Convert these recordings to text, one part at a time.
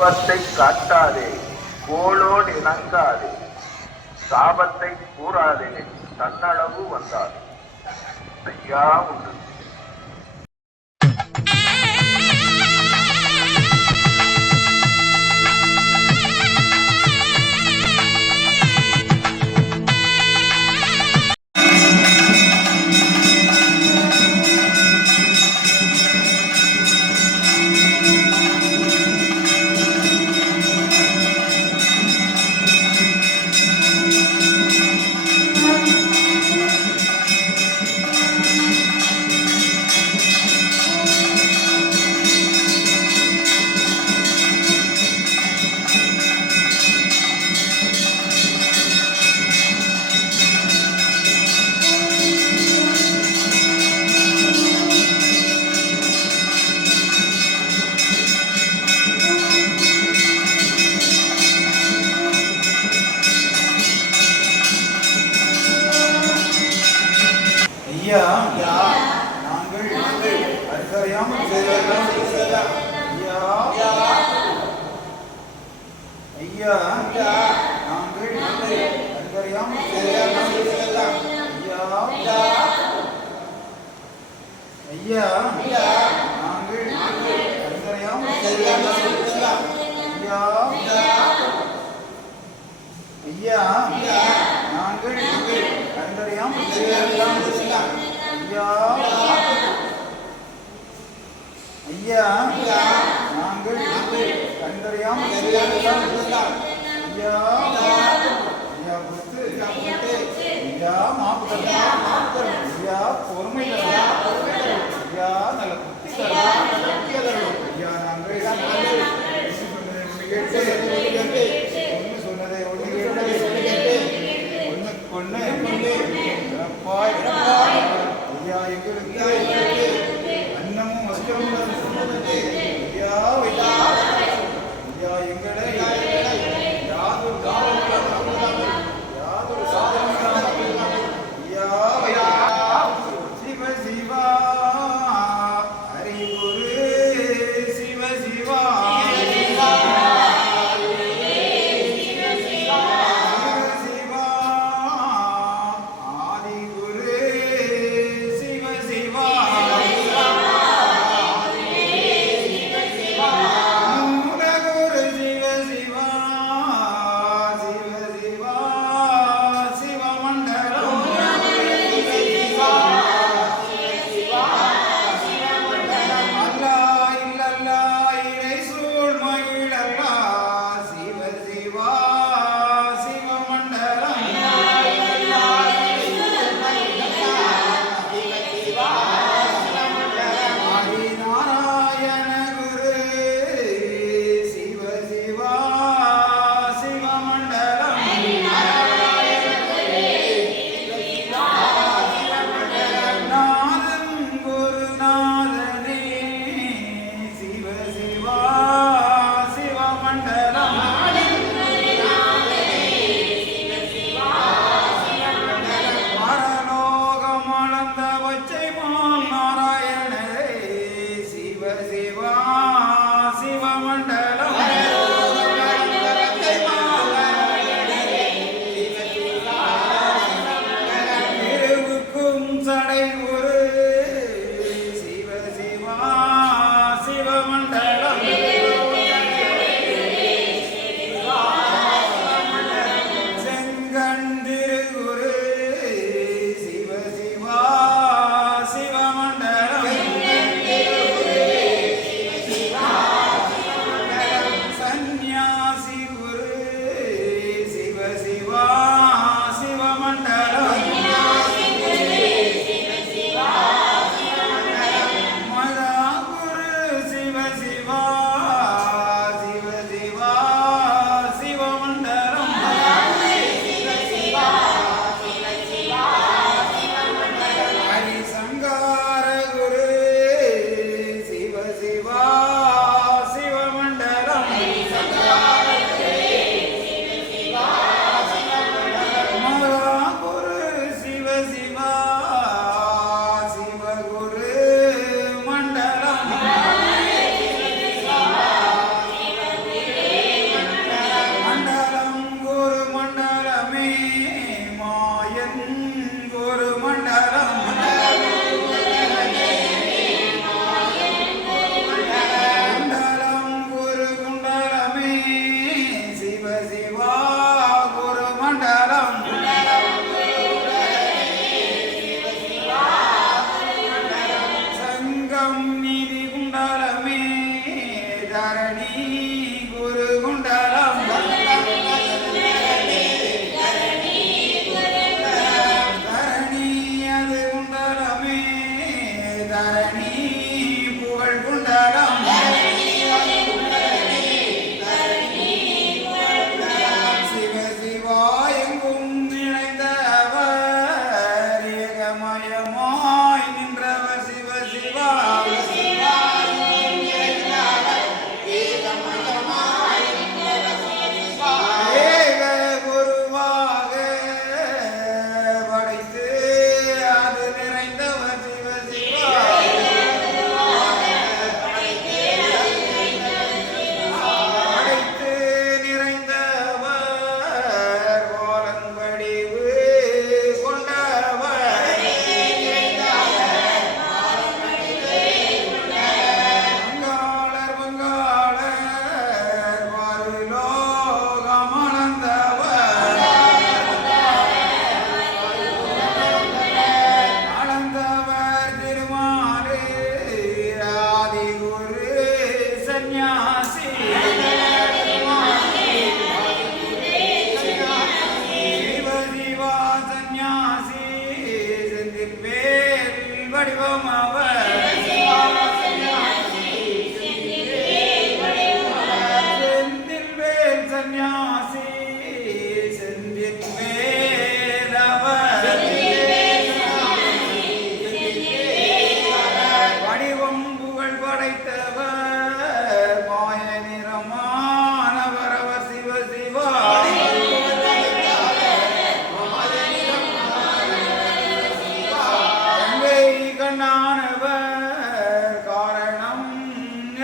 கோபத்தை காட்டாதே கோளோடு இணங்காதே. சாபத்தை கூறாதே தன்னளவு வந்தாதே. ஐயா உண்டு. ஐயா நாங்கள் அறியாமல் செய்ததெல்லாம் ஐயா ஐயா. நாங்கள் அறியாமல் ஐயா ஐயா. நாங்கள் அறியாமல் ஐயா ஐயா. நாங்கள் கண்டறியாமல் ஐயா ஐயா கொடுத்து ஐயா மாப்பு தரணும் ஐயா பொறுமை தரணும் ஐயா நல்ல புத்தி தரணும் ஐயா நாங்கள் ஒன்று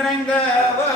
இணங்கவ